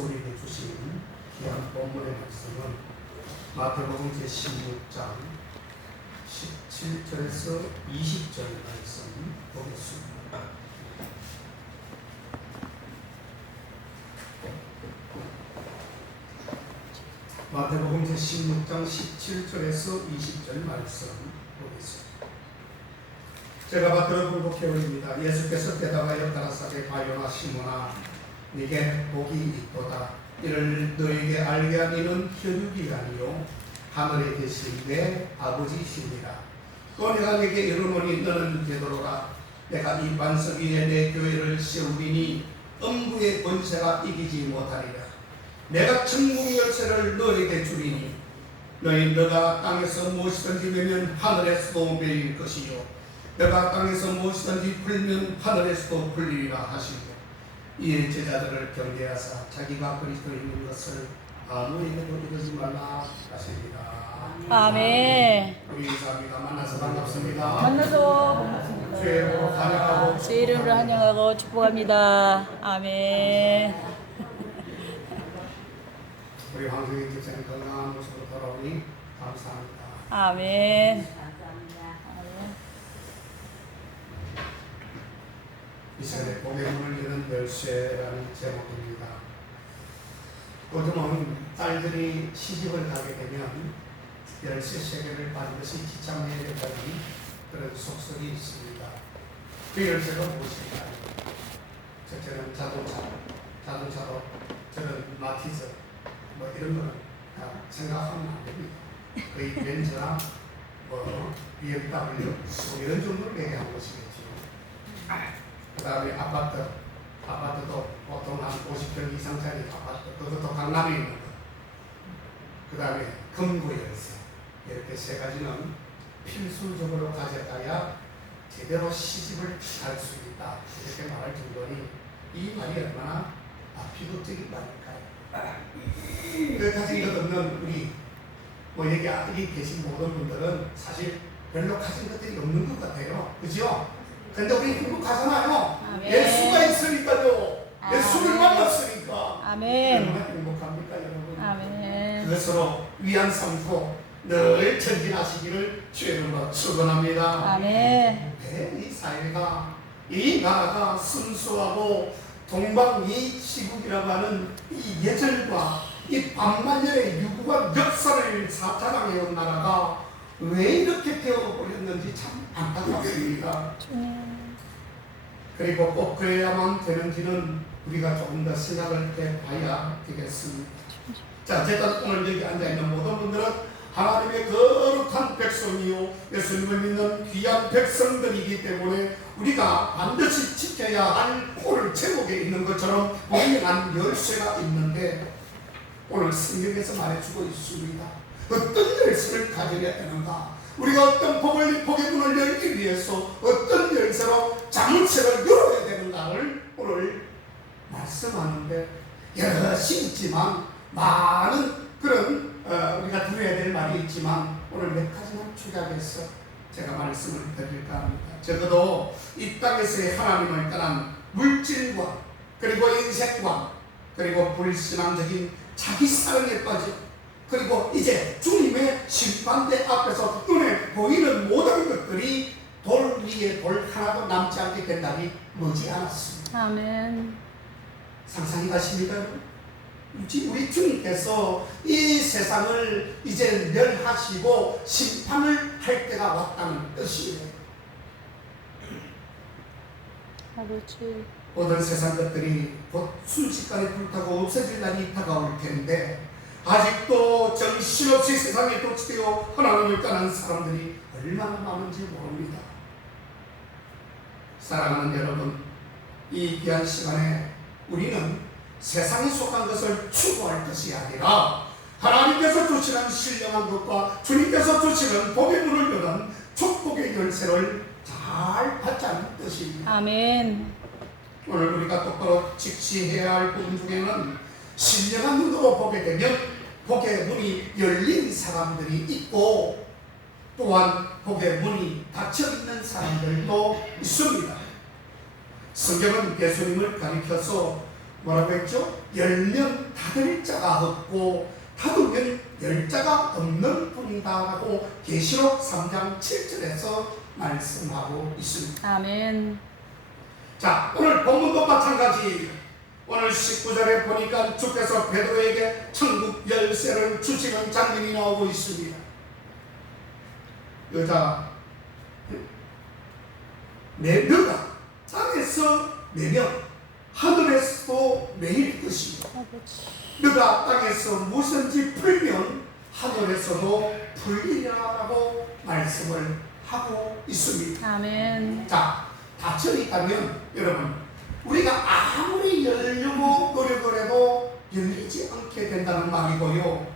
하나님께서 우리에게 주시는 귀한 본문의 말씀은 마태복음 제16장 17절에서 20절 말씀 보겠습니다. 마태복음 제16장 17절에서 20절 말씀 보겠습니다. 제가 받들어 본 복해올입니다. 예수께서 대답하여 가라사대 바요나 시몬아 네게 복이 있도다. 이를 너에게 알게 한 이는 혈육이 아니요 하늘에 계신 내 아버지시니라. 또 내가 네게 이르노니 너는 베드로라. 내가 이 반석 위에 내 교회를 세우리니 음부의 권세가 이기지 못하리라. 내가 천국 열쇠를 너에게 주리니 너가 땅에서 무엇이든지 매면 하늘에서도 매일 것이요 내가 땅에서 무엇이든지 풀면 하늘에서도 풀리리라 하시고 이에 제자들을 경계하사 자기가 그리스도에 있는 것을 아무에게도 이르지 말라 하십니다. 아멘. 우리 인사합니다. 만나서 반갑습니다. 만나서 반갑습니다. 주의 이름으로 환영하고 주의 이름으로 환영하고 축복합니다. 아멘. 우리 황성희 집사님 건강한 모습으로 돌아오니 감사합니다. 아멘. 이 시간에 복의 문을 여는 열쇠라는 제목입니다. 요즘은 딸들이 시집을 가게 되면 열쇠 세계를 반드시 지참해야 된다는 그런 속설이 있습니다. 그 열쇠가 무엇일까요? 첫째는 자동차도 저는 마티즈 뭐 이런 거는 다 생각하면 안 됩니다. 거의 벤츠나 BMW 이런 정도로 얘기한 것이겠죠. 그 다음에 아파트도 보통 한 50평 이상짜리 아파트, 그것도 강남에 있는 것. 그 다음에 금고 열쇠. 이렇게 세 가지는 필수적으로 가져가야 제대로 시집을 할 수 있다. 이렇게 말할 정도니 이 말이 얼마나 비극적인 말일까요? 그 가진 것 없는 우리 여기 계신 모든 분들은 사실 별로 가진 것들이 없는 것 같아요. 그죠? 근데 우리 행복하잖아요. 아멘. 예수가 있으니까요. 예수를 만났으니까. 아멘. 얼마나 행복합니까, 여러분? 아멘. 그것으로 위안 삼고 늘 전진하시기를 주의 이름으로 축원합니다. 아멘. 이 사회가, 이 나라가 순수하고 동방이시국이라고 하는 이 예절과 이 반만년의 유구와 역사를 사타당해온 나라가 왜 이렇게 되어버렸는지 참 안타깝습니다. 그리고 꼭 그래야만 되는지는 우리가 조금 더 생각을 해봐야 되겠습니다. 자, 제가 오늘 여기 앉아있는 모든 분들은 하나님의 거룩한 백성이요 예수님을 믿는 귀한 백성들이기 때문에 우리가 반드시 지켜야 할 오늘 제목에 있는 것처럼 분명한 열쇠가 있는데 오늘 성경에서 말해주고 있습니다. 어떤 열쇠를 가져야 되는가? 우리가 어떤 복의 문을 열기 위해서 어떤 열쇠로 자물쇠를 열어야 되는가를 오늘 말씀하는데 여럿이 있지만 많은 그런 우리가 들어야 될 말이 있지만 오늘 몇 가지만 축약해서 제가 말씀을 드릴까 합니다. 적어도 이 땅에서의 하나님을 떠난 물질과 그리고 인색과 그리고 불신앙적인 자기 사랑에 빠져 그리고 이제 주님의 심판대 앞에서 눈에 보이는 모든 것들이 돌 위에 돌 하나도 남지 않게 된 날이 머지않았습니다. 아멘. 상상이 가십니까? 우리 주님께서 이 세상을 이제 멸하시고 심판을 할 때가 왔다는 뜻이에요. 아버지. 모든 세상 것들이 곧 순식간에 불타고 없어질 날이 다가올 텐데 아직도 정신없이 세상에 독치되어 하나님을 떠난 사람들이 얼마나 많은지 모릅니다. 사랑하는 여러분, 이 귀한 시간에 우리는 세상에 속한 것을 추구할 것이 아니라 하나님께서 주시는 신령한 것과 주님께서 주시는 복의 문을 여는 축복의 열쇠를 잘 받자는 뜻입니다. 아멘. 오늘 우리가 똑바로 직시해야 할 부분 중에는 신령한 눈으로 보게 되면 복의 문이 열린 사람들이 있고 또한 복의 문이 닫혀있는 사람들도 있습니다. 성경은 예수님을 가리켜서 뭐라고 했죠? 열면 닫을 자가 없고 닫으면 열 자가 없는 뿐이다라고 계시록 3장 7절에서 말씀하고 있습니다. 아멘. 자, 오늘 본문도 마찬가지. 오늘 19절에 보니까 주께서 베드로에게 천국 열쇠를 주시는 장면이 나오고 있습니다. 여자 네 명가 땅에서 4명, 하늘에서도 매일 것이요. 아버지. 너가 땅에서 무엇인지 풀면 하늘에서도 풀리라고 말씀을 하고 있습니다. 아멘. 자, 닫혀 있다면 여러분, 우리가 아무리 열려고 노력을 해도 열리지 않게 된다는 말이고요.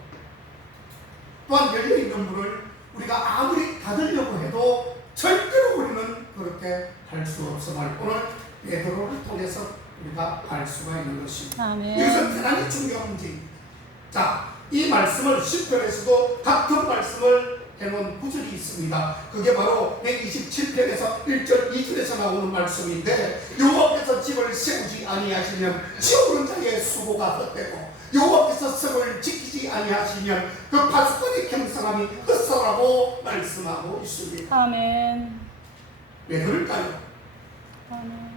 또한 열려있는 문을 우리가 아무리 닫으려고 해도 절대로 우리는 그렇게 할 수 없음을 오늘 베드로를 통해서 우리가 알 수가 있는 것입니다. 아멘. 이것은 대단히 중요한 문제입니다. 자, 이 말씀을 10편에서도 같은 말씀을 해놓은 구절이 있습니다. 그게 바로 127편에서 1절 2절에서 나오는 말씀인데, 여호와께서 집을 세우지 아니하시면 지어오는 자의 수고가 헛되고 여호와께서 성을 지키지 아니하시면 그 파수꾼의 경성함이 헛사라고 말씀하고 있습니다. 아멘. 왜 그럴까요? 아멘.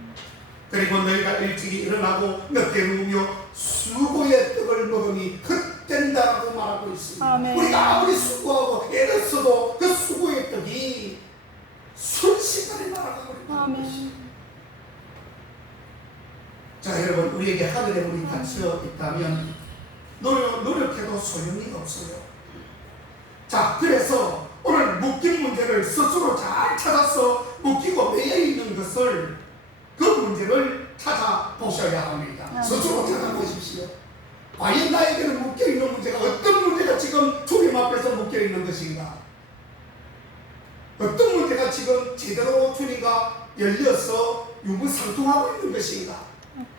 그리고 너희가 일찍이 일어나고 늦게 누우며 수고의 떡을 먹으니 헛된다라고 말하고 있습니다. 아멘. 우리가 아무리 수고하고 애를 써도 그 수고의 떡이 순식간에 날아가 버린다는 것입니다. 아멘. 자, 여러분, 우리에게 하늘의 문이 닫혀 있다면 노력해도 소용이 없어요. 자, 그래서 오늘 묶인 문제를 스스로 잘 찾아서 묶이고 매여 있는 것을, 그 문제를 찾아보셔야 합니다. 스스로 찾아보십시오. 과연 나에게는 묶여있는 문제가 어떤 문제가 지금 주님 앞에서 묶여있는 것인가? 어떤 문제가 지금 제대로 주님과 열려서 유무상통하고 있는 것인가?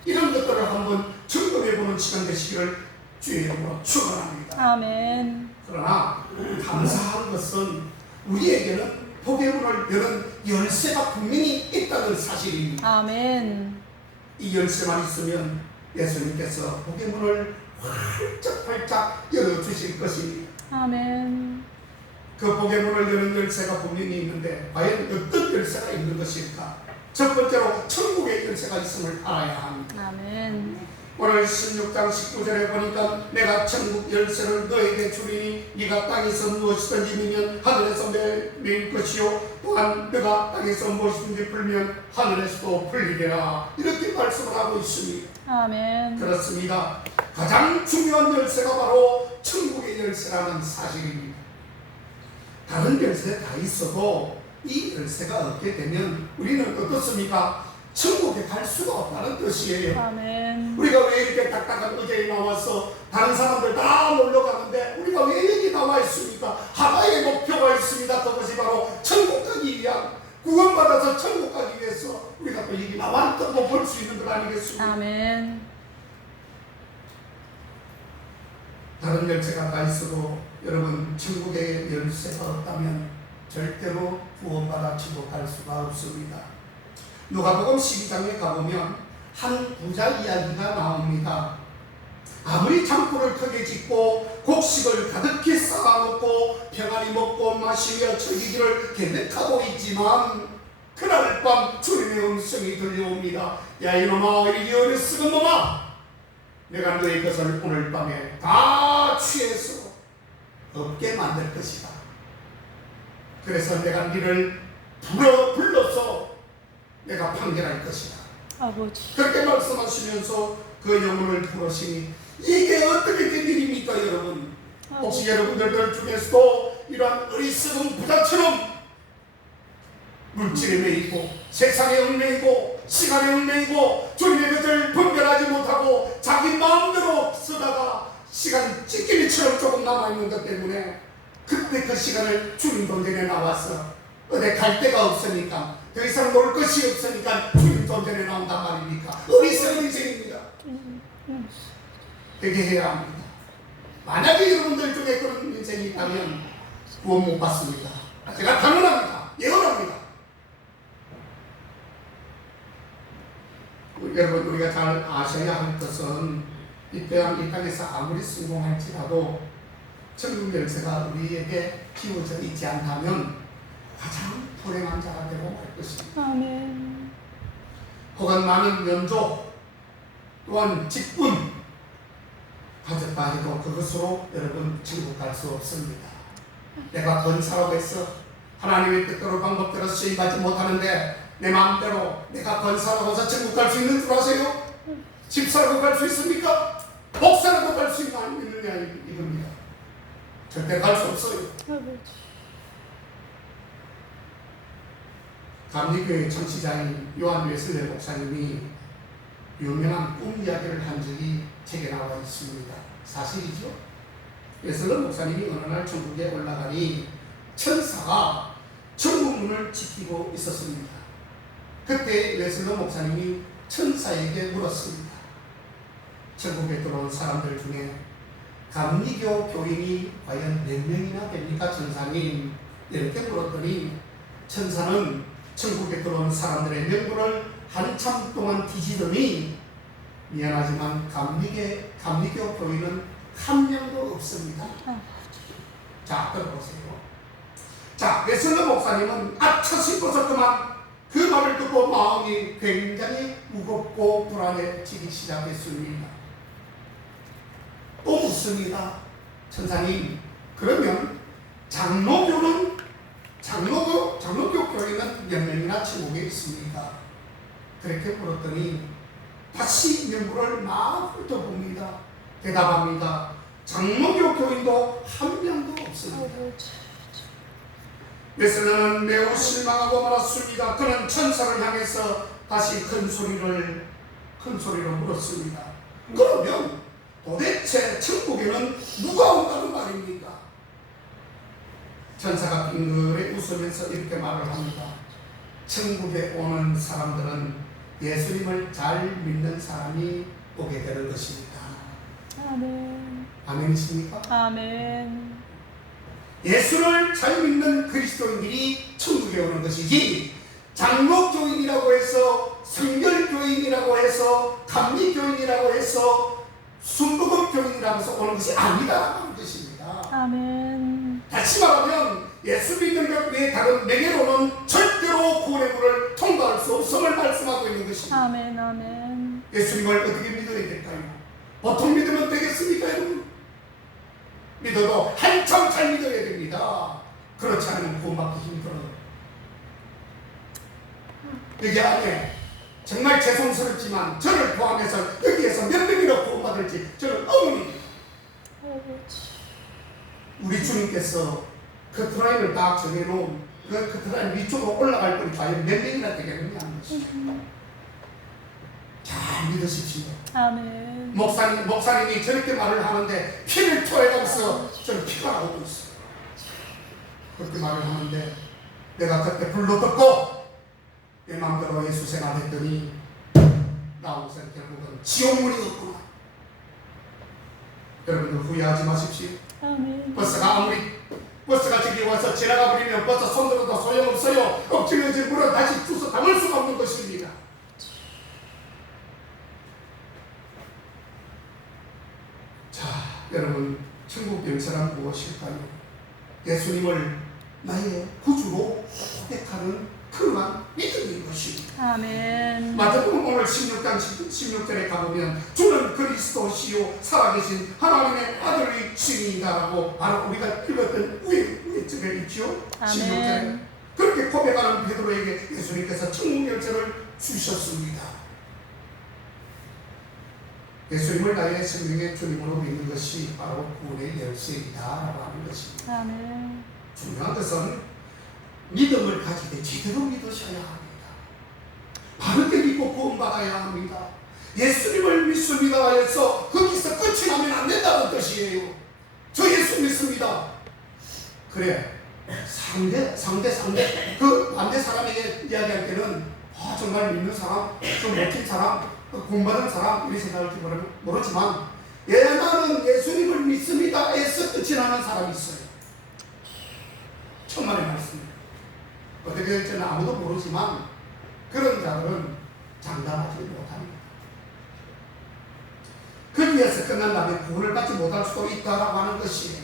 이런 것들을 한번 점검해보는 시간 되시기를 주의 이름으로 축원합니다. 아멘. 그러나 감사한 것은 우리에게는 복의 문을 여는 열쇠가 분명히 있다는 사실입니다. 아멘. 이 열쇠만 있으면 예수님께서 복의 문을 활짝활짝 열어주실 것입니다. 아멘. 그 복의 문을 여는 열쇠가 분명히 있는데 과연 어떤 열쇠가 있는 것일까? 첫 번째로 천국의 열쇠가 있음을 알아야 합니다. 아멘. 오늘 16장 19절에 보니까 내가 천국 열쇠를 너에게 주리니 네가 땅에서 무엇이든지 밀면 하늘에서 매일 것이요 또한 너가 땅에서 무엇이든지 풀면 하늘에서도 풀리리라, 이렇게 말씀을 하고 있습니다. 아멘. 그렇습니다. 가장 중요한 열쇠가 바로 천국의 열쇠라는 사실입니다. 다른 열쇠 다 있어도 이 열쇠가 없게 되면 우리는 어떻습니까? 천국에 갈 수가 없다는 뜻이에요. 아멘. 우리가 왜 이렇게 딱딱한 의자에 나와서 다른 사람들 다 놀러 가는데 우리가 왜 여기 나와 있습니까? 하나의 목표가 있습니다. 그것이 바로 천국 가기 위한, 구원받아서 천국 가기 위해서 우리가 또 여기 나왔던 거 볼 수 있는 것 아니겠습니까? 아멘. 다른 열쇠가 다 있어도 여러분 천국의 열쇠가 없다면 절대로 구원받아 천국 갈 수가 없습니다. 누가복음 12장에 가보면 한 부자 이야기가 나옵니다. 아무리 창고를 크게 짓고 곡식을 가득히 쌓아놓고 평안히 먹고 마시며 즐기기를 계획하고 있지만 그날 밤 주님의 음성이 들려옵니다. 야 이놈아, 이 어리석은 놈아, 내가 너의 것을 오늘 밤에 다 취해서 없게 만들 것이다. 그래서 내가 너를 불러서 내가 판결할 것이다. 아버지. 그렇게 말씀하시면서 그 영혼을 부르시니 이게 어떻게 된 일입니까 여러분? 혹시 여러분들 중에서도 이러한 어리석은 부자처럼 물질에 매이고 세상에 얽매이고 시간에 얽매이고 주님의 것을 분별하지 못하고 자기 마음대로 쓰다가 시간 찌끼니처럼 조금 남아있는 것 때문에 그때 그 시간을 주님 존전에 나와서 어디 갈 데가 없으니까 더 이상 놀 것이 없으니까 주님 존전에 나온단 말입니까? 어리석은 인생입니다. 회개해야 합니다. 만약에 여러분들 중에 그런 인생이 있다면 구원 못 받습니다. 제가 당연합니다. 예언합니다. 여러분 우리가 잘 아셔야 할 것은 이 땅에서 아무리 성공할지라도 천국 열쇠가 우리에게 기워져 있지 않다면 가장 불행한 자가 되고 말 것입니다. 아멘. 혹은 많은 연조 또한 직분 가졌다 해도 그것으로 여러분 천국 갈 수 없습니다. 내가 건사라고 해서 하나님의 뜻대로 방법대로 수임받지 못하는데 내 마음대로 내가 건사라고 해서 천국 갈 수 있는 줄 아세요? 집사라고 갈 수 있습니까? 목사라고 갈 수 있느냐 이겁니다. 절대 갈 수 없어요. 아버지. 감리교회 청취자인 요한 웨슬레 목사님이 유명한 꿈 이야기를 한 적이 책에 나와 있습니다. 사실이죠? 웨슬레 목사님이 어느 날 천국에 올라가니 천사가 천국 문을 지키고 있었습니다. 그때 웨슬레 목사님이 천사에게 물었습니다. 천국에 들어온 사람들 중에 감리교 교인이 과연 몇 명이나 됩니까 천사님? 이렇게 물었더니 천사는 천국에 들어온 사람들의 명부를 한참 동안 뒤지더니 미안하지만 감리교 교인은 한 명도 없습니다. 자, 들어보세요. 자, 웨슬레 목사님은 아차 싶어서 그 말을 듣고 마음이 굉장히 무겁고 불안해지기 시작했습니다. 또 묻습니다. 천사님, 그러면 장로교 교회는 몇 명이나 천국에 있습니까? 그렇게 물었더니 다시 명부를 막 훑어봅니다. 대답합니다. 장로교 교인도 한 명도 없습니다. 웨슬레는 매우 실망하고 말았습니다. 그는 천사를 향해서 다시 큰 소리로 물었습니다. 그러면 도대체 천국에는 누가 온다는 말입니까? 천사가 빙그레 웃으면서 이렇게 말을 합니다. 천국에 오는 사람들은 예수님을 잘 믿는 사람이 오게 되는 것입니다. 아멘. 아멘이십니까? 아멘. 예수를 잘 믿는 그리스도인들이 천국에 오는 것이지 장로교인이라고 해서 성결교인이라고 해서 감리교인이라고 해서 순복음교인이라고 해서 오는 것이 아니다라는 것입니다. 아멘. 다시 말하면 예수 믿는 것 외에 다른 내게로는 절대로 구원의 문을 통과할 수 없음을 말씀하고 있는 것입니다. 아멘. 아멘. 예수님을 어떻게 믿어야 될까요? 보통 믿으면 되겠습니까 여러분? 믿어도 한참 잘 믿어야 됩니다. 그렇지 않으면 구원받기 힘들어요. 여기 안에 정말 죄송스럽지만 저를 포함해서 여기에서 몇 명이나 구원받을지 저는 의문입니다. 우리 주님께서 커트라인을 딱 정해놓은 그 커트라인 위쪽으로 올라갈 건 과연 몇 명이나 되겠느냐 하는 것입니다. 잘 믿으십시오. 아멘. 목사님이 저렇게 말을 하는데 피를 토해가면서 저는 피가 나오고 있어요. 그렇게 말을 하는데 내가 그때 불러 듣고 내 마음대로 예수 생활했더니 나오고서 결국은 지옥문이었구나. 여러분들 후회하지 마십시오. 아멘. 버스가 저기 와서 지나가 버리면 버스 손들어도 소용없어요. 엎질러진 물은 다시 주워 담을 수가 없는 것입니다. 자, 여러분, 천국 열쇠란 무엇일까요? 예수님을 나의 구주로 고백하는 그러한 믿음인 것입니다. 아멘. 마태복음 오늘 16장 16절에 가보면 주는 그리스도시요 살아계신 하나님의 아들이시니다라고 바로 우리가 읽었던 위쪽에 있죠. 16절에 그렇게 고백하는 베드로에게 예수님께서 천국 열쇠를 주셨습니다. 예수님을 나의 생명의 주님으로 믿는 것이 바로 구원의 열쇠이다라고 하는 것입니다. 아멘. 중요한 것은 믿음을 가지되 제대로 믿으셔야 합니다. 바르게 믿고 구원받아야 합니다. 예수님을 믿습니다 해서 거기서 끝이 나면 안 된다는 뜻이에요. 저 예수 믿습니다. 그래, 상대 그 반대 사람에게 이야기할 때는 정말 믿는 사람, 좀 멋진 사람, 공부하는 사람 이렇게 생각할지 모르지만 나는 예수님을 믿습니다 해서 끝이 나는 사람이 있어요. 천만의 말씀입니다. 어떻게 될지는 아무도 모르지만 그런 자들은 장담하지 못합니다. 끝난 다음에 구원을 받지 못할 수도 있다라고 하는 것이에요.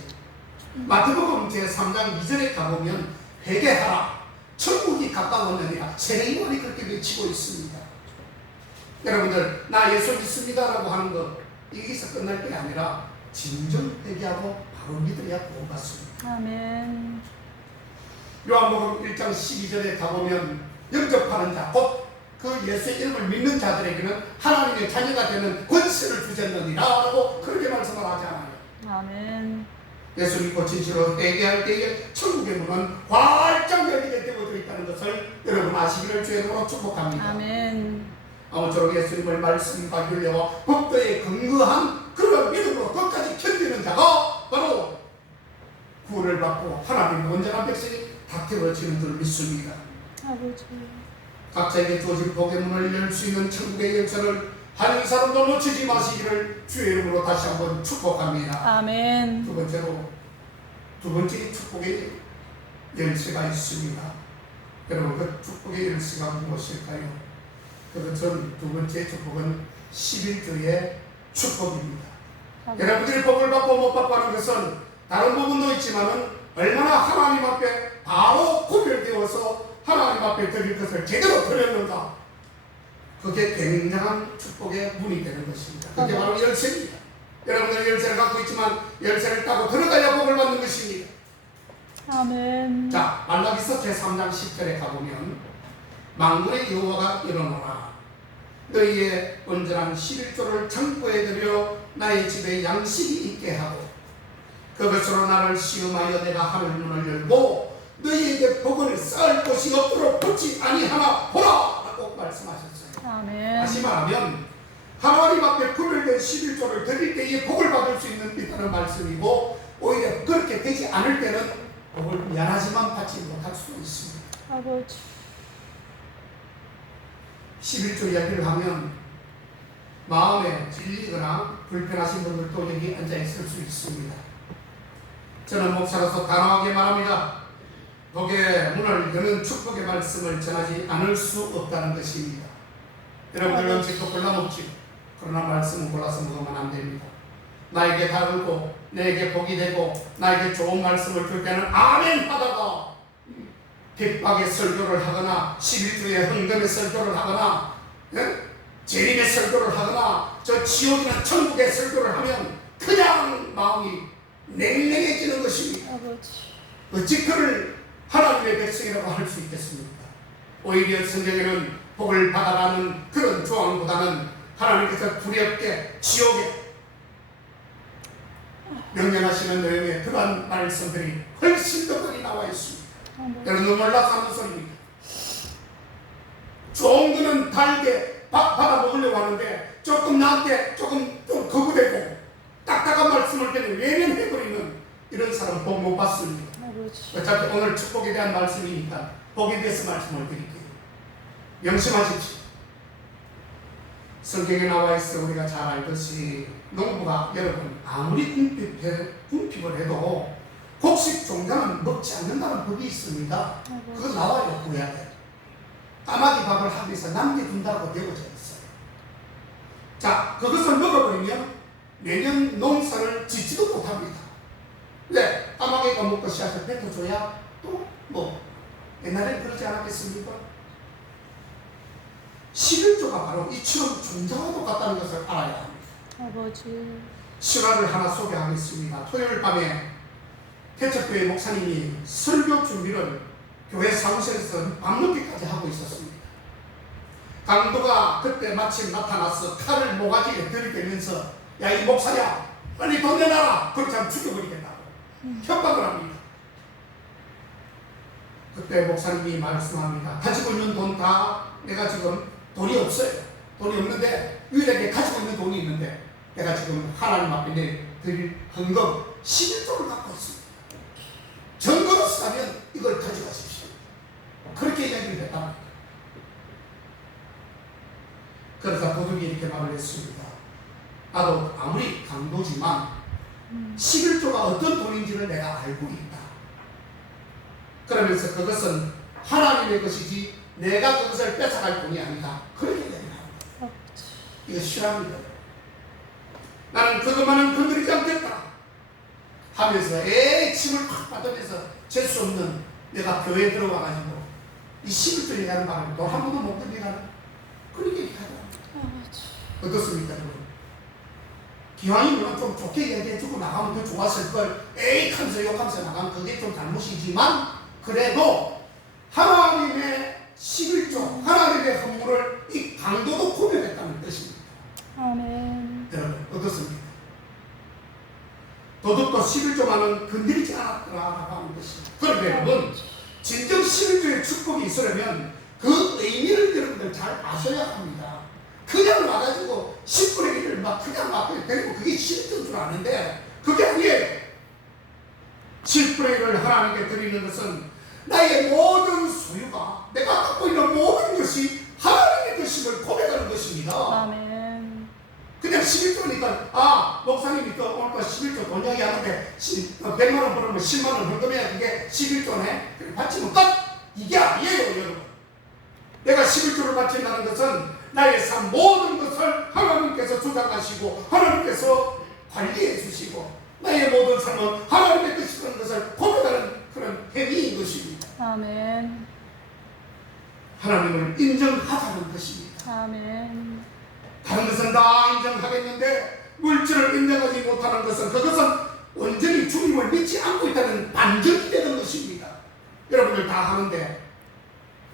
마태복음 제3장 2절에 가보면 회개하라 천국이 가까웠느니라 세례요한이 그렇게 외치고 있습니다. 여러분들 나 예수 믿습니다라고 하는 것 여기서 끝날 게 아니라 진정 회개하고 바로 믿어야 구원받습니다. 아멘. 요한복음 1장 12절에 가보면 영접하는 자 곧 그 예수의 이름을 믿는 자들에게는 하나님의 자녀가 되는 권세를 주셨느니라라고 그렇게 말씀을 하잖아요. 아멘. 예수 믿고 진실로 회개할 때에 천국의 문은 활짝 열리게 되어져 있다는 것을 여러분 아시기를 주의 이름으로 축복합니다. 아멘. 아무쪼록 예수님의 말씀과 윤례와 법도에 근거한 그런 믿음으로 끝까지 견디는 자가 바로 구원을 받고 하나님의 온전한 백성이 다 되어지는 줄 믿습니다. 아버지. 각자에게 주어진 복의 문을 열 수 있는 천국의 열쇠를 한 사람도 놓치지 마시기를 주의 이름으로 다시 한번 축복합니다. 아멘. 두 번째 축복의 열쇠가 있습니다. 여러분 그 축복의 열쇠가 무엇일까요? 그것은 두 번째 축복은 11조의 축복입니다. 여러분들이 복을 받고 못 받고 하는 것은 다른 부분도 있지만은 얼마나 하나님 앞에 바로 구별되어서 하나님 앞에 드릴 것을 제대로 드렸는가, 그게 굉장한 축복의 문이 되는 것입니다. 그게 바로 열쇠입니다. 여러분들 열쇠를 갖고 있지만 열쇠를 따고 들어가야 복을 받는 것입니다. 아멘. 자, 말라기서 제3장 10절에 가보면 만군의 여호와가 이르노라 너희의 온전한 11조를 창고에 들여 나의 집에 양식이 있게 하고 그것으로 나를 시험하여 내가 하늘 문을 열고 너희에게 복을 쌓을 곳이 없도록 붙지 아니하나 보라 라고 말씀하셨어요. 아멘. 다시 말하면 하나님 앞에 구별된 11조를 드릴 때에 복을 받을 수 있다는 말씀이고, 오히려 그렇게 되지 않을 때는 복을 미안하지만 받지 못할 수도 있습니다. 아버지. 11조 이야기를 하면 마음에 질리거나 불편하신 분들도 여기 앉아 있을 수 있습니다. 저는 목사로서 단호하게 말합니다. 복의 문을 여는 축복의 말씀을 전하지 않을 수 없다는 것입니다. 여러분들 음식도 골라 먹지, 그러나 말씀은 골라서 먹으면 안 됩니다. 나에게 다르고 내게 복이 되고 나에게 좋은 말씀을 줄 때는 아멘 하다가 핍박의 설교를 하거나 11조의 헌금의 설교를 하거나 재림의 설교를 하거나 저 지옥이나 천국의 설교를 하면 그냥 마음이 냉랭해지는 것입니다. 아버지. 어찌 그를 하나님의 백성이라고 할 수 있겠습니까? 오히려 성경에는 복을 받아가는 그런 조항보다는 하나님께서 두렵게 지옥에 명령하시는 내용의 그러한 말씀들이 훨씬 더 많이 나와 있습니다. 여러분 놀라서 하는 소리입니다. 좋은 거는 달게 받아 먹으려고 하는데 조금 나한테 조금 좀 거부되고 딱딱한 말씀을 그냥 외면해버리는 이런 사람 복 못 받습니다. 아버지. 어차피 오늘 축복에 대한 말씀이니까 복에 대해서 말씀을 드릴게요. 명심하십시오. 성경에 나와 있어 우리가 잘 알듯이 농부가 여러분 아무리 궁핍을 해도 곡식 종자는 먹지 않는다는 법이 있습니다. 그거 나와요. 구약에 까마귀 밥을 하기 위해서 남겨둔다고 되어져 있어요. 자, 그것을 먹어버리면 내년 농사를 짓지도 못합니다. 왜? 까마귀가 먹고 씨앗을 뱉어줘야 또 뭐 옛날에 그러지 않았겠습니까? 11조가 바로 이처럼 종자와 똑같다는 것을 알아야 합니다. 아버지. 실화를 하나 소개하겠습니다. 토요일 밤에 태척교회 목사님이 설교 준비를 교회 사무실에서 밤늦게까지 하고 있었습니다. 강도가 그때 마침 나타나서 칼을 모가지에 들이대면서 야, 이 목사야 빨리 돈 내놔라, 그렇지 않으면 죽여버리겠다고 협박을 합니다. 그때 목사님이 말씀합니다. 가지고 있는 돈 다 내가 지금 돈이 없어요. 돈이 없는데 유일하게 가지고 있는 돈이 있는데 내가 지금 하나님 앞에 드릴 헌금 11조를 갖고 있습니다. 정거로 쓰면 이걸 가져가십시오. 그렇게 이야기를 했답니다. 그래서 도둑이 이렇게 말을 했습니다. 나도 아무리 강도지만 11조가 어떤 돈인지를 내가 알고 있다. 그러면서 그것은 하나님의 것이지 내가 그것을 뺏어갈 돈이 아니다. 그렇게 이야기를 합니다. 이거 실합니다. 나는 그것만은 건드리지 않겠다 하면서 침을 확 받으면서 재수 없는 내가 교회에 들어와가지고 이 11조 얘기하는 바람에 또 한 번도 못 건드리가는 그렇게 얘기하더라고요. 아버지. 어떻습니까 여러분? 기왕이면 좀 좋게 얘기해주고 나가면 더 좋았을 걸 하면서 욕하면서 나가면 그게 좀 잘못이지만 그래도 하나님의 11조 하나님의 헌물을 이 강도도 구별했다는 뜻입니다. 아멘. 여러분 어떻습니까? 도둑도 11조만은 건드리지 않았더라라고 하는 것입니다. 그런데 여러분 진정 11조의 축복이 있으려면 그 의미를 여러분들 잘 아셔야 합니다. 그냥 와가지고 10분의 1을 막 그냥 막 데리고 그게 11조인 줄 아는데 그게 아니에요. 10분의 1을 하나님께 드리는 것은 나의 모든 소유가 내가 갖고 있는 모든 것이 하나님의 것임을 고백하는 것입니다. 아멘. 그냥 11조니까 목사님이 또 오늘 또 11조 돈 이야기하는데 100만 원 벌으면 10만 원 헌금해야 그게 11조네 그래 바치면 끝! 이게 아니에요 여러분. 내가 11조를 바친다는 것은 나의 삶 모든 것을 하나님께서 주장하시고 하나님께서 관리해 주시고 나의 모든 삶은 하나님의 뜻이라는 것을 고백하는 그런 행위인 것입니다. 아멘. 하나님을 인정하자는 것입니다. 아멘. 다른 것은 다 인정하겠는데 물질을 인정하지 못하는 것은 그것은 온전히 주님을 믿지 않고 있다는 반증이 되는 것입니다. 여러분들 다 하는데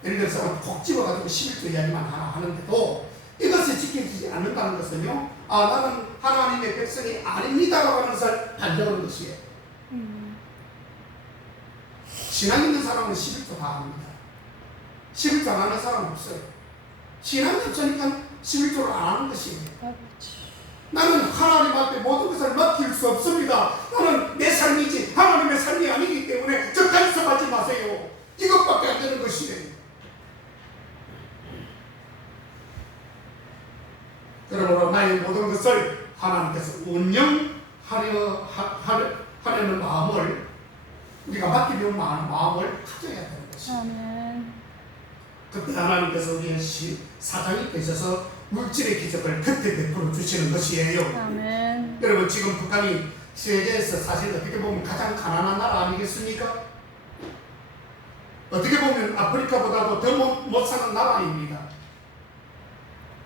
예를 들어서 콕 집어가지고 11조 이야기만 하나 하는데도 이것이 지켜지지 않는다는 것은요 나는 하나님의 백성이 아닙니다라고 하는 것을 반증하는 것이에요. 신앙 있는 사람은 11조 다 합니다. 11조 안 하는 사람은 없어요. 신앙이 없으니까 11조를 안 하는 것이에요. 아버지. 나는 하나님 앞에 모든 것을 맡길 수 없습니다. 나는 내 삶이지 하나님의 삶이 아니기 때문에 저 간섭하지 마세요. 이것밖에 안 되는 것이에요. 그러므로 나의 모든 것을 하나님께서 운영하려는 마음을 우리가 맡기려는 마음을 가져야 되는 것입니다. 아멘. 그때 하나님께서 우리의 사장이 되셔서 물질의 기적을 그때 베풀어 주시는 것이에요. 아멘. 여러분 지금 북한이 세계에서 사실 어떻게 보면 가장 가난한 나라 아니겠습니까? 어떻게 보면 아프리카보다도 더 못 사는 나라입니다.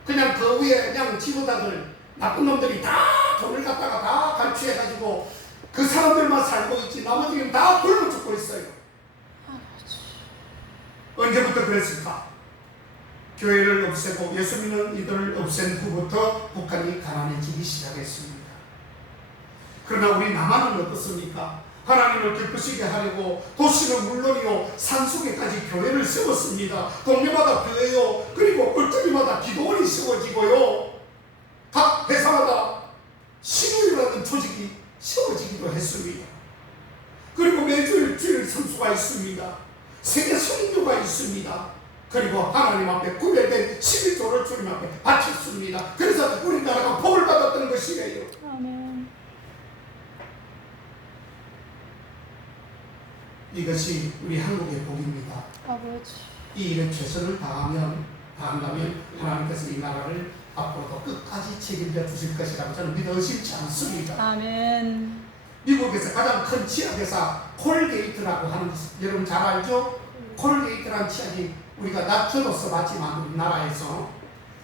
그냥 그 위에 그냥 지도자들 나쁜 놈들이 다 돈을 갖다가 다 갈취해가지고 그 사람들만 살고 있지 나머지는 다 굶어 죽고 있어요. 언제부터 그랬을까? 교회를 없애고 예수 믿는 이들을 없앤 후부터 북한이 가난해지기 시작했습니다. 그러나 우리 남한은 어떻습니까? 하나님을 기쁘시게 하려고 도시는 물론이요 산속에까지 교회를 세웠습니다. 동네마다 교회요 그리고 꿀떡이마다 기도원이 세워지고요 각 회사마다 신우이라는 조직이 세워지기도 했습니다. 그리고 매주일 주일 선수가 있습니다. 세계 선교가 있습니다. 그리고 하나님 앞에 구별된 11조를 주님 앞에 바쳤습니다. 그래서 우리나라가 복을 받았던 것이에요. 아멘. 이것이 우리 한국의 복입니다. 아버지. 이 일에 최선을 다한다면 하나님께서 이 나라를 앞으로도 끝까지 책임져 주실 것이라고 저는 믿어 의심치 않습니다. 아멘. 미국에서 가장 큰 치약회사 콜게이트라고 하는 것 여러분 잘 알죠? 콜게이트라는 치약이 우리가 저도 써봤지만 우리나라에서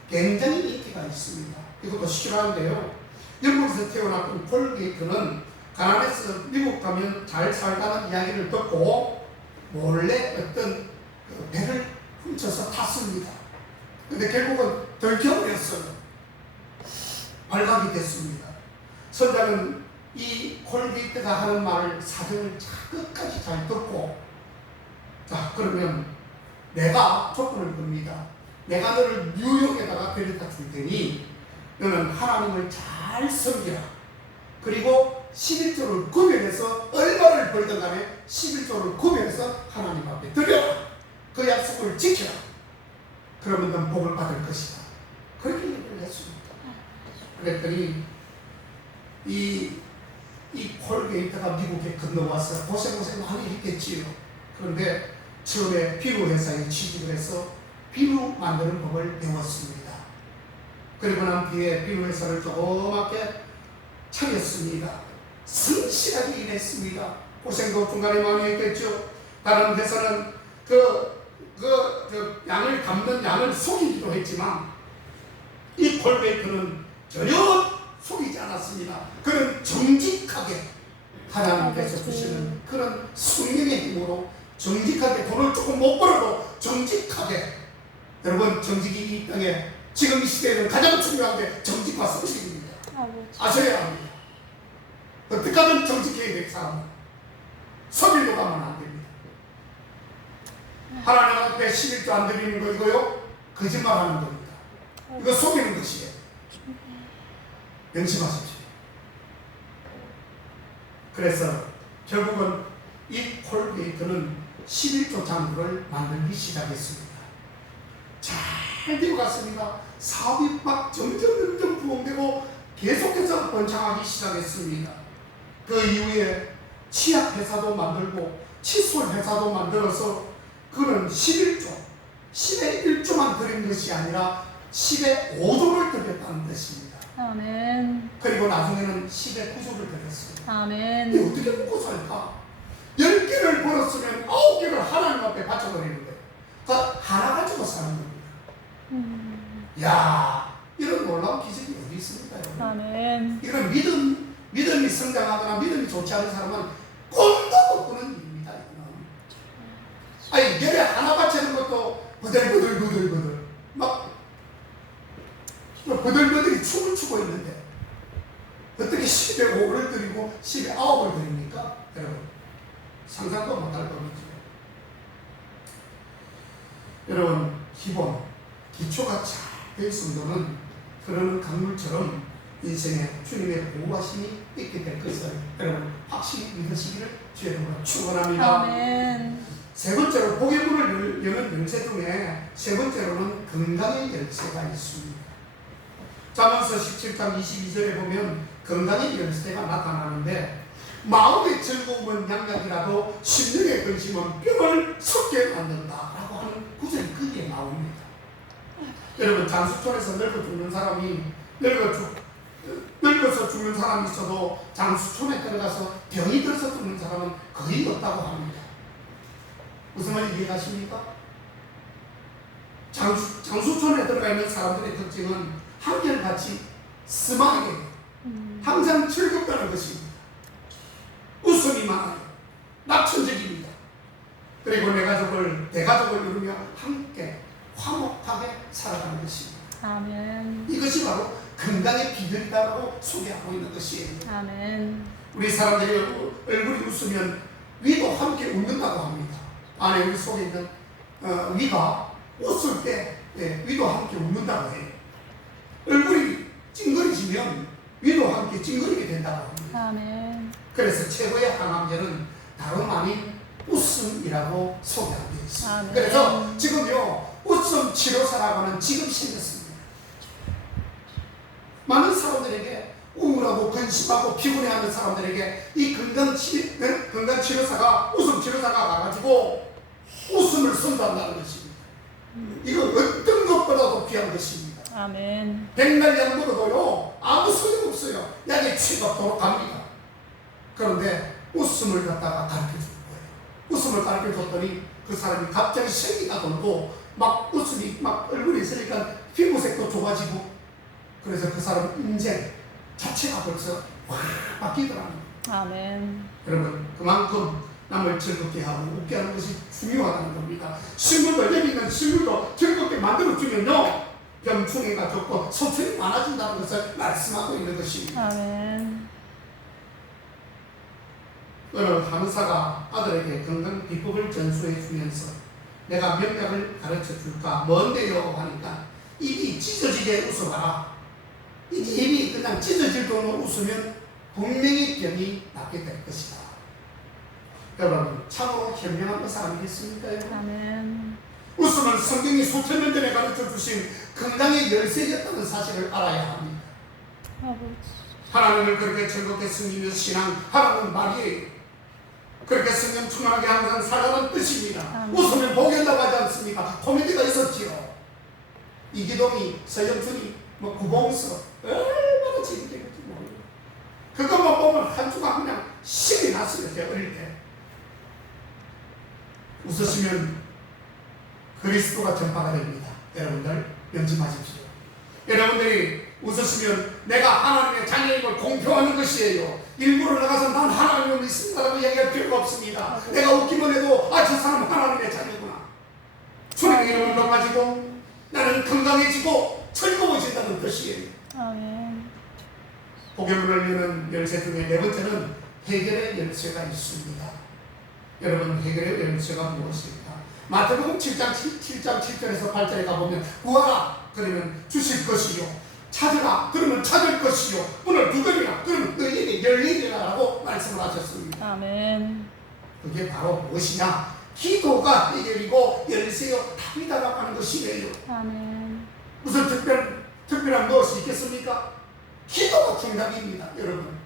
굉장히 인기가 있습니다. 이것도 싫어하는데요. 영국에서 태어났던 콜게이트는 가난해서 미국 가면 잘 살다는 이야기를 듣고 몰래 어떤 배를 훔쳐서 탔습니다. 근데 결국은 들켜버렸어요. 발각이 됐습니다. 선장은 이 콜게이트가 하는 말을 사정을 끝까지 잘 듣고 자 그러면 내가 조건을 겁니다. 내가 너를 뉴욕에다가 데려다 줄 테니 너는 하나님을 잘 섬기라. 그리고 11조를 구별해서 얼마를 벌든 간에 11조를 구별해서 하나님 앞에 드려라. 그 약속을 지켜라. 그러면 넌 복을 받을 것이다. 그렇게 얘기를 했습니다. 그랬더니 이 콜게이트가 미국에 건너와서 고생 많이 했겠지요. 그런데 처음에 비누 회사에 취직을 해서 비누 만드는 법을 배웠습니다. 그리고 난 뒤에 비누 회사를 조그맣게 차렸습니다. 성실하게 일했습니다. 고생도 중간에 많이 했겠죠. 다른 회사는 양을 담는 양을 속이기도 했지만 이 콜베이크는 전혀 속이지 않았습니다. 그는 정직하게 하나님께서 주시는 그런 성령의 힘으로 정직하게 돈을 조금 못 벌어도 정직하게, 여러분 정직이 이 땅에 지금 이 시대에는 가장 중요한 게 정직과 성실입니다. 아셔야 합니다. 어떻게 하든 정직해야 될 사람은 서빌로 가면 안 됩니다. 하나님 앞에 11조 안 드리는 거 이거요? 거짓말하는 겁니다. 이거 속이는 것이에요. 명심하십시오. 그래서 결국은 이 콜게이트는 11조 장부를 만들기 시작했습니다. 잘 되어갔습니다. 사업이 막 점점 부흥되고 계속해서 번창하기 시작했습니다. 그 이후에 치약 회사도 만들고 칫솔 회사도 만들어서 그는 11조, 10의 1조만 드린 것이 아니라 10의 5조를 드렸다는 것입니다. 아멘. 그리고 나중에는 10의 9조를 드렸습니다. 아멘. 이게 어떻게 먹고 살까? 10개를 벌었으면 9개를 하나님 앞에 바쳐버리는 거예요. 그러니까 하나 가지고 사는 겁니다. 야, 이런 놀라운 기적이 어디 있습니까, 여러분? 아멘. 이런 믿음이 성장하거나 믿음이 좋지 않은 사람은 꿈도 못 꾸는 일입니다. 아니, 열에 하나 바치는 것도 버들버들 막 버들버들이 춤을 추고 있는데 어떻게 10에 5를 드리고 10에 9을 드립니까? 여러분, 상상도 못할 겁니다. 여러분, 기본, 기초가 잘 되어 있으면 흐르는 강물처럼 인생에 주님의 보호하심이 있게 될 것을 여러분 확실히 믿으시기를 주의 이름으로 축원합니다. 아멘. 세 번째로 복의 문을 여는 열쇠 중에 세 번째로는 건강의 열쇠가 있습니다. 잠언서 17장 22절에 보면 건강의 열쇠가 나타나는데 마음의 즐거움은 양약이라도 심령의 근심은 뼈를 썩게 만든다라고 하는 구절이 거기에 나옵니다. 여러분, 장수촌에서 늙어 죽는 사람이 늙어서 죽는 사람이 있어도 장수촌에 들어가서 병이 들어서 죽는 사람은 거의 없다고 합니다. 무슨 말인지 이해가십니까? 장수촌에 들어가 있는 사람들의 특징은 한결같이 스마일해, 항상 즐겁다는 것입니다. 웃음이 많아요. 낙천적입니다. 그리고 내 가족을 이루며 함께 화목하게 살아가는 것입니다. 아멘. 이것이 바로 건강의 비결이라고 소개하고 있는 것이에요. 아멘. 우리 사람들이 얼굴이 웃으면 위도 함께 웃는다고 합니다. 안에 우리 속에 있는 위가 웃을 때 위도 함께 웃는다고 해요. 얼굴이 찡그리시면 위도 함께 찡그리게 된다고 합니다. 아멘. 그래서 최고의 항암제는 다름 아닌 웃음이라고 소개하고 있습니다. 아멘. 그래서 지금요, 웃음 치료사라고 하는 직업이 생겼습니다. 많은 사람들에게 우울하고 근심하고 피곤해하는 사람들에게 이 건강치료사가 웃음치료사가 가가지고 웃음을 선도한다는 것입니다. 이거 어떤 것보다도 귀한 것입니다. 아멘. 백날 약 먹어도요 아무 소용없어요. 약이 취급도록 갑니다. 그런데 웃음을 갖다가 가르쳐주는 거예요. 웃음을 가르쳐줬더니 그 사람이 갑자기 생기가 돌고 막 웃음이 막 얼굴에 있으니까 피부색도 좋아지고, 그래서 그 사람 인생 자체가 벌써 확 바뀌더랍니다. 아멘. 여러분, 그만큼 남을 즐겁게 하고 웃게 하는 것이 중요하다는 겁니다. 식물도, 여기 있는 식물도 즐겁게 만들어주면요 병충해가 적고 소출이 많아진다는 것을 말씀하고 있는 것입니다. 아멘. 어느 간호사가 아들에게 건강 비법을 전수해 주면서 내가 명약을 가르쳐 줄까? 뭔데요? 하니까 입이 찢어지게 웃어봐라. 이 입이 그냥 찢어질 정도로 웃으면 분명히 병이 낫게 될 것이다. 여러분, 참으로 현명한 의사 아니겠습니까? 아멘. 웃음은 성경이 수천 년 전에 가르쳐 주신 건강의 열쇠였다는 사실을 알아야 합니다. 아버지. 하나님을 그렇게 즐겁게 섬기는 신앙, 하나님은 말이에요. 그렇게 성령 충만하게 항상 살아가는 뜻입니다. 웃으면 복이 온다고 하지 않습니까? 코미디가 있었지요. 이기동이, 서영춘이, 구봉서 얼마나 재밌게 그랬지 모르겠어요. 그것만 보면 한 주간 그냥 신이 났어요. 제가 어릴 때. 웃으시면 그리스도가 전파가 됩니다. 여러분들 명심하십시오. 여러분들이 웃으시면 내가 하나님의 자녀임을 공표하는 것이에요. 일부러 나가서 난 하나님을 믿습니다라고 얘기할 필요가 없습니다. 내가 웃기만 해도 저 사람 하나님의 자녀구나. 주님의 이름을 높아지고 나는 건강해지고 즐거워진다는 뜻이에요. 아멘. 복음을 열리는 열쇠 중에 네 번째는 해결의 열쇠가 있습니다. 여러분, 해결의 열쇠가 무엇입니까? 마태복음 7장 7절에서 8절에 가보면 구하라 그러면 주실 것이요, 찾으라 그러면 찾을 것이요, 문을 두드리라 그러면 너희에게 열리리라 라고 말씀을 하셨습니다. 아멘. 그게 바로 무엇이냐? 기도가 해결이고 열쇠요 답이다라고 하는 것이에요. 아멘. 무슨 특별한 무엇이 있겠습니까? 기도가 정답입니다. 여러분,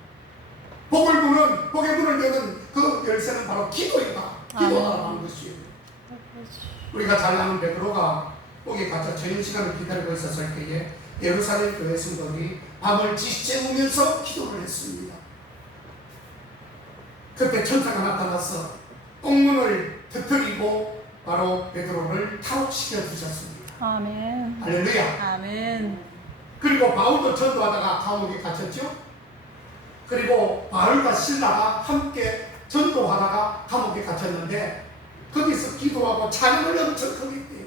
복의 문을 여는 그 열쇠는 바로 기도이다. 기도라고 하는 것이에요. 우리가 잘 아는 베드로가 거기 갇혀 저녁 시간을 기다리고 있었을 때에 예루살렘 교회 성도들이 밤을 지새우면서 기도를 했습니다. 그때 천사가 나타나서 옥문을 터뜨리고 바로 베드로를 탈옥시켜 주셨습니다. 아멘. 할렐루야. 아멘. 그리고 바울도 전도하다가 감옥에 갇혔죠. 그리고 바울과 신라가 함께 전도하다가 감옥에 갇혔는데 거기서 기도하고 찬양을 엄청 크게 했대요.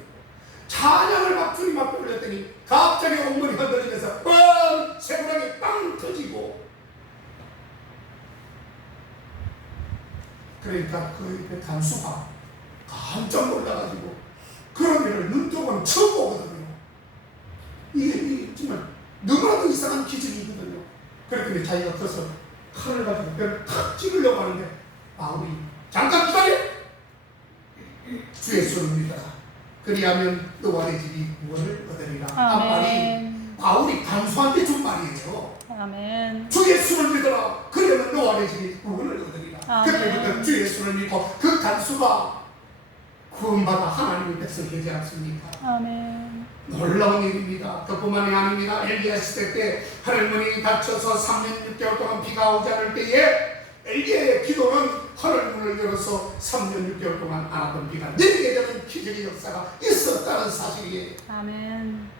찬양을 막 주님 앞에 올렸더니 갑자기 옥문이 흔들리면서 빵! 쇠고랑이 빵 터지고, 그러니까 그 간수가 깜짝 놀라가지고 그런 일을 눈뜨고는 처음 보거든요. 이게 정말 너무나도 이상한 기적이거든요. 그랬더니 자기가 커서 칼을 가지고 뼈를 탁 찌르려고 하는데 바울이 잠깐 기다려! 주 예수를 믿어라. 그리하면 너와 내 집이 구원을 얻으리라. 한 말이 바울이 간수한테 준 말이에요. 아멘. 주 예수를 믿어라. 그러면 너와 내 집이 구원을 얻으리라. 그때부터 주 예수를 믿고 그 간수가 구원받아 하나님의 백성 되지 않습니까? 아멘. 놀라운 일입니다. 그뿐만이 아닙니다. 엘리야 시대 때 하늘문이 닫혀서 3년 6개월 동안 비가 오지 않을 때에 엘리야의 기도는 하늘문을 열어서 3년 6개월 동안 안 왔던 비가 내리게 되는 기적의 역사가 있었다는 사실이에요. 아멘.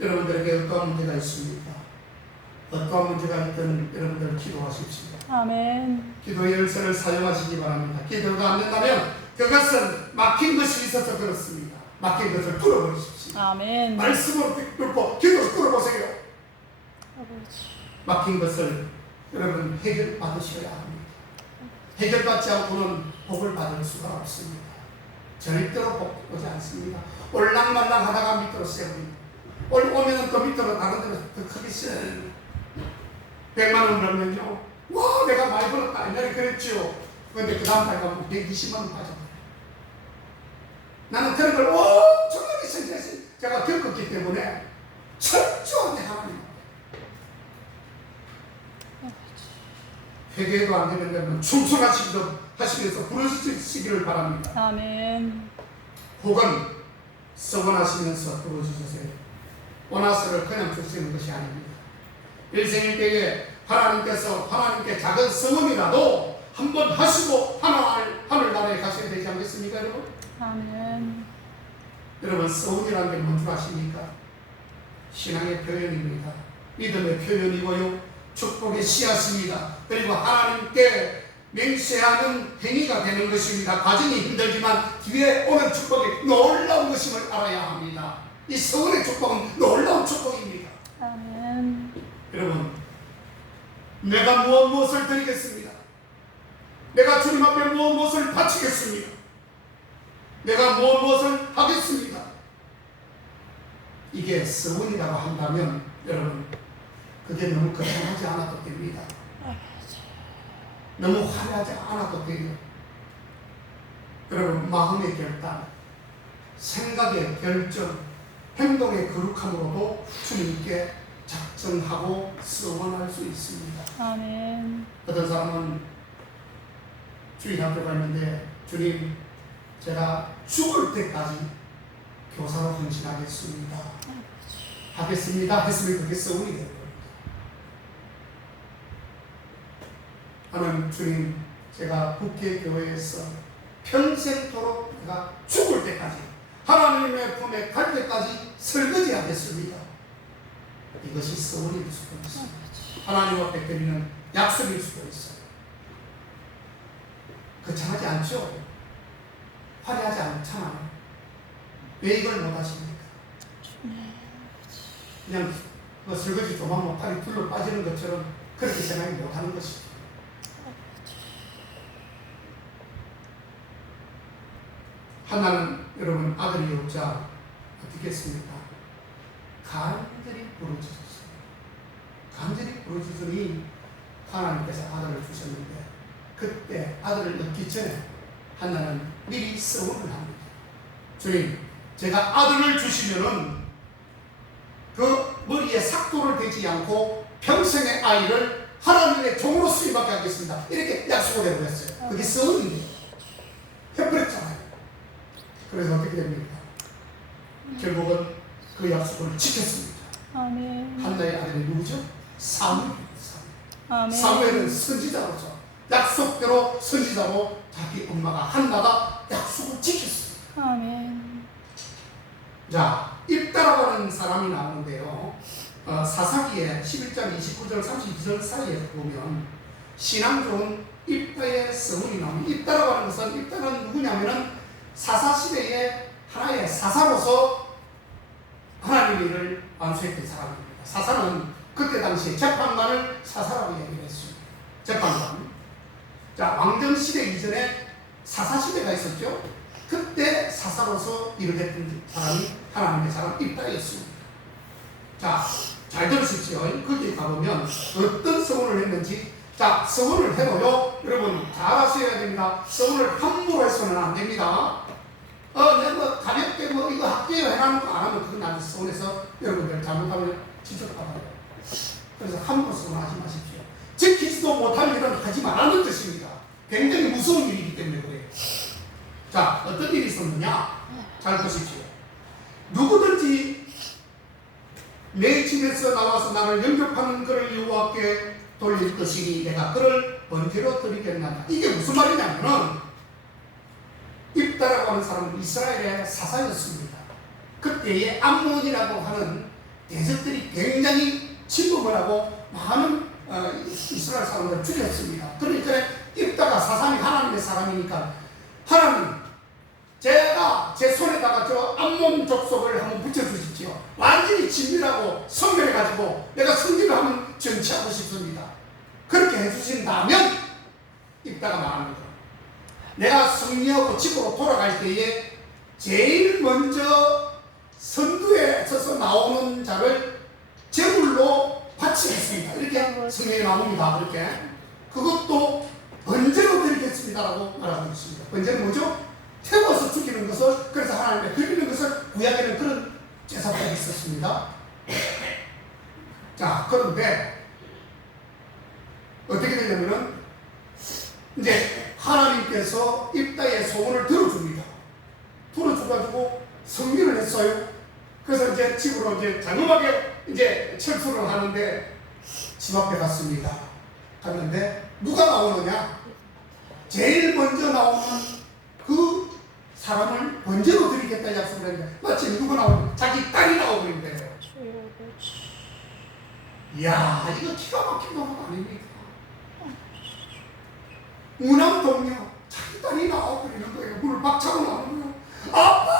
여러분들에게 어떠한 문제가 있습니까? 어떠한 문제가 있든 여러분들 기도하십시오. 아멘. 기도의 열쇠를 사용하시기 바랍니다. 기도가 안 된다면 그것은 막힌 것이 있어서 그렇습니다. 막힌 것을 뚫어버리십시오. 아멘. 말씀으로 뚫고 기도로 뚫어보세요. 아버지. 막힌 것을 여러분 해결받으셔야 합니다. 해결받지 않고는 복을 받을 수가 없습니다. 절대로 복 오지 않습니다. 올랑말랑 하다가 밑으로 세웁니다. 오면은 또 밑으로 다른 데로 더 크게 세웁니다. 100만 원 벌면요, 와 내가 많이 벌었다 옛날에 그랬죠. 그런데 그 다음 달 가면 120만 원 빠져버려요. 나는 그런 걸 엄청나게 생각해서 제가 겪었기 때문에 철저하게 하나님 회개도 안 되는 데는 충성하시면서 부르시기를 바랍니다. 아멘. 혹은 서원하시면서 부르주세요. 원하스를 그냥 주시는 것이 아닙니다. 일생일 때에 하나님께 작은 서원이라도 한번 하시고 하늘나라에 가셔야 되지 않겠습니까, 여러분? 아멘. 여러분, 서원이라는 게 뭔 줄 아십니까? 신앙의 표현입니다. 믿음의 표현이고요, 축복의 씨앗입니다. 그리고 하나님께 맹세하는 행위가 되는 것입니다. 과정이 힘들지만 뒤에 오는 축복이 놀라운 것임을 알아야 합니다. 이 서원의 축복은 놀라운 축복입니다. 아멘. 여러분, 내가 무엇을 드리겠습니다. 내가 주님 앞에 무엇을 바치겠습니다. 내가 무엇을 하겠습니다. 이게 서원이라고 한다면 여러분, 그게 너무 거창하지 않아도 됩니다. 너무 화려하지 않아도 돼요. 여러분, 마음의 결단, 생각의 결정, 행동의 거룩함으로도 주님께 작정하고 서원할 수 있습니다. 아멘. 어떤 사람은 주일 학교가 있는데, 주님, 제가 죽을 때까지 교사로 헌신하겠습니다. 하겠습니다. 했으면 그게 서원이 되는 겁니다. 하는 주님, 제가 국회교회에서 평생토록 내가 죽을 때까지 하나님의 품에 갈 때까지 설거지하겠습니다. 이것이 서울일 수도 있습니다. 하나님 앞에 드리는 약속일 수도 있어요. 거창하지 않죠? 화려하지 않잖아요. 왜 이걸 못하십니까? 그냥 뭐 설거지 좀 하면 팔이 둘러 빠지는 것처럼 그렇게 생각이 못하는 것입니다. 한나는 여러분 아들이 없자 어떻게 했습니까? 간절히 부르짖었어요. 간절히 부르짖으니 하나님께서 아들을 주셨는데 그때 아들을 얻기 전에 한나는 미리 서원을 합니다. 주님, 제가 아들을 주시면은 그 머리에 삭도를 대지 않고 평생의 아이를 하나님의 종으로 수임하게 하겠습니다. 이렇게 약속을 해버렸어요. 그게 서원입니다. 해버렸잖아요. 그래서 어떻게 됩니까? 결국은 그 약속을 지켰습니다. 아멘. 한나의 아들이 누구죠? 사무엘. 아멘. 사무엘은 선지자로서 약속대로 선지자로 자기 엄마가 한나가 약속을 지켰습니다. 아멘. 자, 입다라고 하는 사람이 나오는데요. 사사기에 11장 29절 32절 사이에 보면 신앙 좋은 입다의 서문이 나옵니다. 입다라고 하는 것은 입다는 누구냐면은 사사시대의 하나의 사사로서 하나님의 일을 완수했던 사람입니다. 사사는 그때 당시에 재판관을 사사라고 얘기를 했습니다. 재판관. 자, 왕정시대 이전에 사사시대가 있었죠. 그때 사사로서 일을 했던 사람이 하나님의 사람 입다였습니다. 자, 잘 들으십시오. 거기에 가보면 어떤 서원을 했는지. 자, 서원을 해도요, 여러분 잘 아셔야 됩니다. 서원을 함부로 해서는 안 됩니다. 내가 뭐 가볍게 뭐 이거 할게요 해놓은 거 안 하면 그건 나중에 서울에서 여러분들 잘못하면 지적받아요. 그래서 함부로 서운하지 마십시오. 지키지도 못할 일은 하지 말라는 뜻입니다. 굉장히 무서운 일이기 때문에 그래요. 자, 어떤 일이 있었느냐? 잘 보십시오. 누구든지 내 집에서 나와서 나를 영접하는 그를 여호와께 돌릴 것이니 내가 그를 번제로 드리겠나니. 이게 무슨 말이냐면은 입다라고 하는 사람은 이스라엘의 사사였습니다. 그때의 암몬이라고 하는 대적들이 굉장히 침범을 하고 많은 이스라엘 사람들을 죽였습니다. 그러니까 입다가 사상이 하나님의 사람이니까 하나님, 제가 제 손에다가 저 암몬 족속을 한번 붙여주십시오. 완전히 진밀하고 성결해가지고 내가 승리를 한번 정치하고 싶습니다. 그렇게 해주신다면 입다가 말합니다. 내가 승리하고 집으로 돌아갈 때에 제일 먼저 선두에 서서 나오는 자를 제물로 바치겠습니다. 이렇게 성경에 나옵니다. 그렇게. 그것도 번제로 드리겠습니다라고 말하고 있습니다. 번제는 뭐죠? 태워서 죽이는 것을, 그래서 하나님의 드리는 것을 구약에는 그런 제사법이 있었습니다. 자, 그런데 어떻게 되냐면은 이제 하나님께서 입다의 소원을 들어줍니다. 들어줘가지고 성리를 했어요. 그래서 이제 집으로 이제 장엄하게 이제 철수를 하는데 집 앞에 갔습니다. 갔는데 누가 나오느냐? 제일 먼저 나오는 그 사람을 번제로 드리겠다 약속을 했는데 마치 누가 나오는 자기 딸이 나오는데요. 이야, 이거 기가 막힌 거 아닙니까? 우남 동료 자기 딸이 나와버리는 거예요. 물을 박차고 나오는 거예요. 아빠,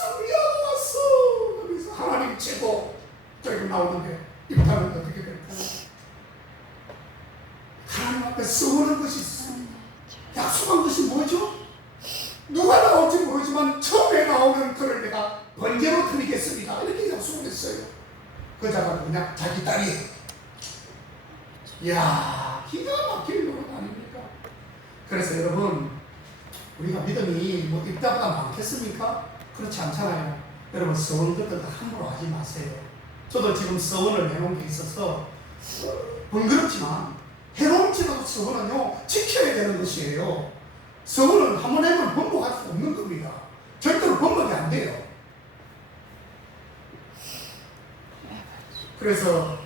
성리하고 왔어. 그래서 하나님 최고 저기 나오는데 입다는 어떻게 될까요? 하나님 앞에 서원한 것이 있습니다. 약속한 것이 뭐죠? 누가 나올지 모르지만 처음에 나오는 그를 내가 번제로 드리겠습니다. 이렇게 약속을 했어요. 그 자가 그냥 자기 딸이. 이야, 기가 막힐 노릇 아닙니까? 그래서 여러분, 우리가 믿음이 뭐 입다보다 많겠습니까? 그렇지 않잖아요. 여러분, 서원 같은 거 함부로 하지 마세요. 저도 지금 서원을 해놓은 게 있어서 번거롭지만 해놓을지라도 서원은요 지켜야 되는 것이에요. 서원은 한 번 해면 번복할 수 없는 겁니다. 절대로 번복이 안 돼요. 그래서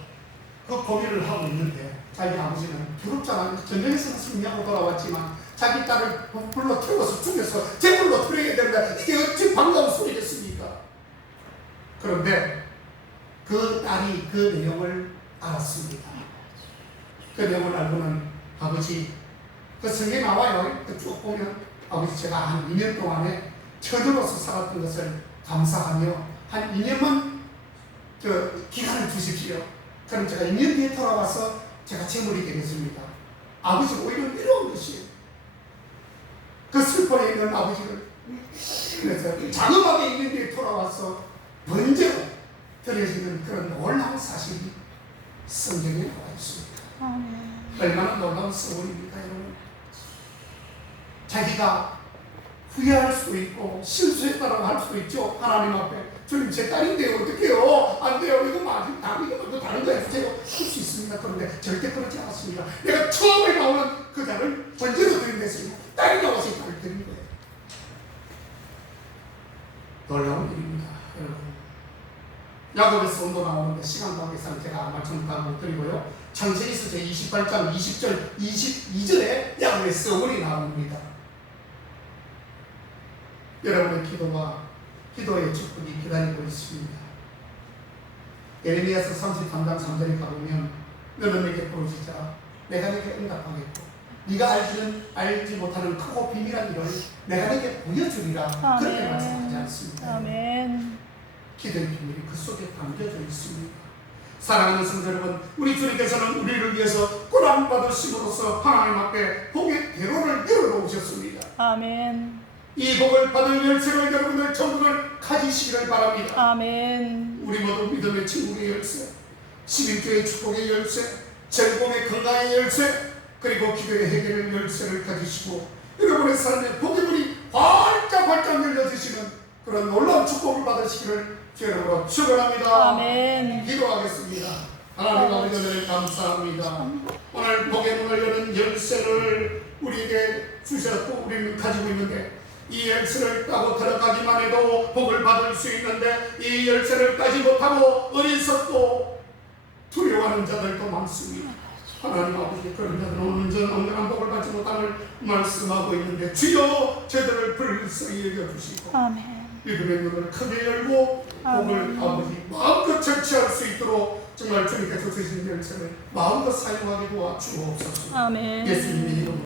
그 고민을 하고 있는데 자기 아버지는 부럽잖아요. 전쟁에서는 승리하고 돌아왔지만 자기 딸을 불로 태워서 죽여서 제물로 드려야 된다. 이게 어찌 반가운 소리겠습니까? 그런데 그 딸이 그 내용을 알았습니다. 그 내용을 알고는 아버지, 그 성경에 나와요. 쭉 보면 아버지 제가 한 2년 동안에 처녀로서 살았던 것을 감사하며 한 2년만 기간을 주십시오. 그럼 제가 2년 뒤에 돌아와서 제가 제물이 되겠습니다. 아버지가 오히려 미워한 것이에요. 그 슬퍼에 있는 아버지를 그래서 자그마하게 2년 뒤에 돌아와서 번제로 드려지는 그런 놀라운 사실이 성경에 나와 있습니다. 아멘. 얼마나 놀라운 서원입니까, 여러분? 자기가 후회할 수도 있고 실수했다고 할 수도 있죠. 하나님 앞에 주님 제 딸인데요 어떡해요? 안 돼요. 이거 맞은 이거 다른 거 해주세요. 할 수 있습니다. 그런데 절대 그렇지 않습니다. 내가 처음에 나오는 그 딸을 번제로 드린 데서 딸이 나와서 딸을 드린 거예요. 놀라운 일입니다, 여러분. 야곱에서 온도 나오는데 시간 관계상 제가 말씀 다 못 드리고요. 창세기서 제28장 20절 22절에 야곱의 서문이 나옵니다. 여러분의 기도와 기도의 축복이 기다리고 있습니다. 예레미야서 33장 3절에 가보면 너는 내게 부르짖자 내가 내게 응답하겠고 네가 알지 못하는 크고 비밀한 일을 내가 내게 보여주리라. 그렇게 말씀하지 않습니다. 아멘. 기도의 비밀이 그 속에 담겨져 있습니다. 사랑하는 성도 여러분, 우리 주님께서는 우리를 위해서 꾸람 받으심으로써 하나님 앞에 복의 대로를 열어놓으셨습니다. 아멘. 이 복을 받을 열쇠를 여러분들 전부를 가지시기를 바랍니다. 아멘. 우리 모두 믿음의 친구의 열쇠, 11조의 축복의 열쇠, 즐거움의 건강의 열쇠, 그리고 기도의 해결의 열쇠를 가지시고 여러분의 삶에 복의 문이 활짝 열려주시는 그런 놀라운 축복을 받으시기를 주님으로 축원합니다. 아멘. 기도하겠습니다. 하나님 아버지 은혜를 감사합니다. 오늘 복의 문을 여는 열쇠를 우리에게 주셨고 우리는 가지고 있는데 이 열쇠를 따고 들어가기만 해도 복을 받을 수 있는데 이 열쇠를 따지 못하고 어리석고 두려워하는 자들도 많습니다. 하나님 아버지 그런 자들은 온전한 복을 받지 못함을 말씀하고 있는데 주여 저들을 불쌍히 여겨주시고 아멘. 믿음의 눈을 크게 열고 복을 아버지 마음껏 절취할 수 있도록 정말 주님께서 주신 열쇠를 마음껏 사용하게 도와주옵소서. 아멘. 예수님의 이름으로